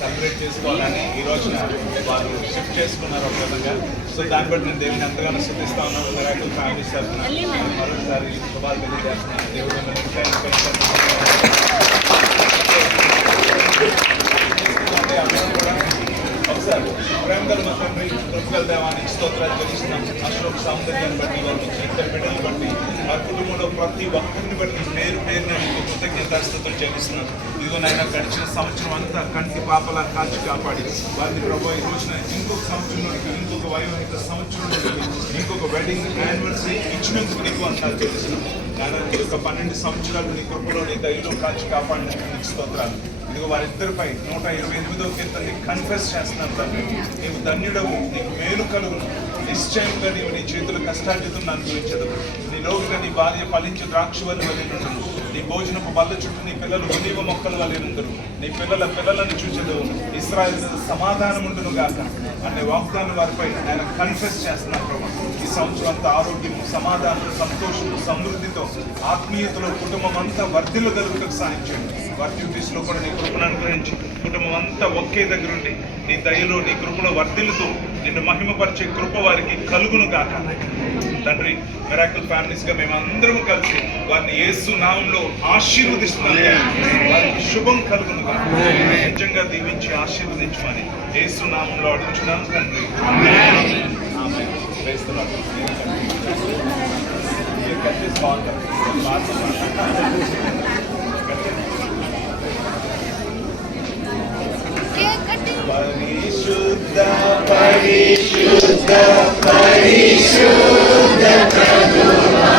Celebrate చేసుకోవాలని ఈ రోజున వారు షిఫ్ట్ చేసుకున్నారు ఒక విధంగా. సో దాన్ని బట్టి నేను దేవుని ఎంతగానో స్థుతిస్తా ఉన్నాను. మిరాకిల్ ఫ్యామిలీస్ తరఫున మరోసారి శుభాలు తెలియజేస్తున్నాను. దేవుడు ఒకసారి ప్రేమ గల మా తండ్రి కృపగల దేవానికి స్తోత్రాలు చెల్లిస్తున్నాం. అశోక్ సౌందర్యాన్ని బట్టి వారి ఇద్దరు బిడ్డలు బట్టి వారి కుటుంబంలో ప్రతి ఒక్కరిని బట్టి పేరు పేరున కృతజ్ఞతాస్తుతులు చెల్లిస్తున్నాం. ఇదిగో నాయన గడిచిన సంవత్సరం అంతా కంటి పాపలా కాచి కాపాడి వారిని ప్రభు ఈ రోజున ఇంకొక సంవత్సరంలోకి ఇంకొక వైవాహిక సంవత్సరంలోకి ఇంకొక వెడ్డింగ్ యానివర్సరీ ఇచ్చినందుకు నీకు అంటారు చెల్లిస్తున్నాం. నాయన ఈ యొక్క 12 సంవత్సరాలు నీ కృపలో నీ దయలో కాచి కాపాడినందుకు నీకు స్తోత్రాలు. ఇదిగో వారిద్దరిపై 128వ కీర్తనని కన్ఫెస్ చేస్తున్నాను తండ్రి. నీవు ధన్యుడవు, నీకు మేలు కలుగును. నిశ్చయంగా నీవు నీ చేతుల కష్టార్జితం అనుభవించదు. నీ లోగుగా నీ భార్య ఫలించు ద్రాక్షవల్లి వలె నుండును. నీ భోజనపు బల్ల చుట్టూ నీ పిల్లలు ఒలీవ మొక్కల వలె నుండును. నీ పిల్లల పిల్లలను చూచెదవు. ఇశ్రాయేలు మీద సమాధానం ఉండును గాక అనే వాగ్దానం వారిపై ఆయన కన్ఫెస్ చేస్తున్నారు ప్రభు. ఈ సంవత్సరం అంతా ఆరోగ్యం, సమాధానం, సంతోషం, సమృద్ధితో ఆత్మీయతలో కుటుంబం అంతా వర్ధిల్లగలుగుటకు సాధించండి. వారి డ్యూటీస్లో కూడా నీ కృపను అనుగ్రహించి కుటుంబం అంతా ఒకే దగ్గరుండి నీ దయలో నీ కృపలో వర్ధిల్లుతూ నిన్ను మహిమపరిచే కృప వారికి కలుగును గాక తండ్రి. మిరాకిల్ ఫ్యామిలీస్గా మేమందరం కలిసి వారిని యేసు నామంలో ఆశీర్వదిస్తున్నాం. వారికి శుభం కలుగును గాక. నిజంగా దీవించి ఆశీర్వదించమని యేసు నామంలో అడుగుచున్నాను తండ్రి. పరిశుద్ధ పరిశుద్ధ పరిశుద్ధ ప్రభువా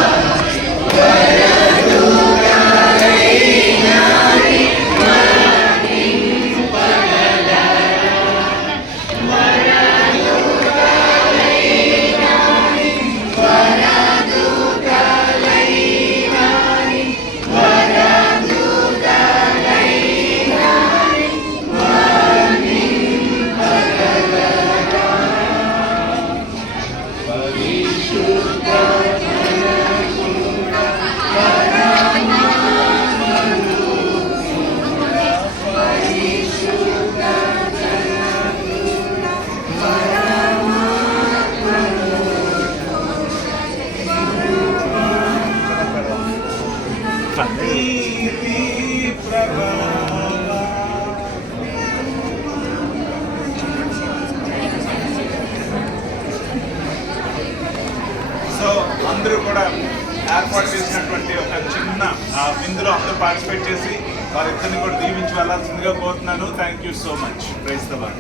సో అందరూ కూడా ఏర్పాటు చేసినటువంటి ఒక చిన్న విందులో అందరూ పార్టిసిపేట్ చేసి వారిద్దరిని కూడా దీవించి వెళ్ళాల్సిందిగా కోరుతున్నాను. Thank you so much. Praise the lord.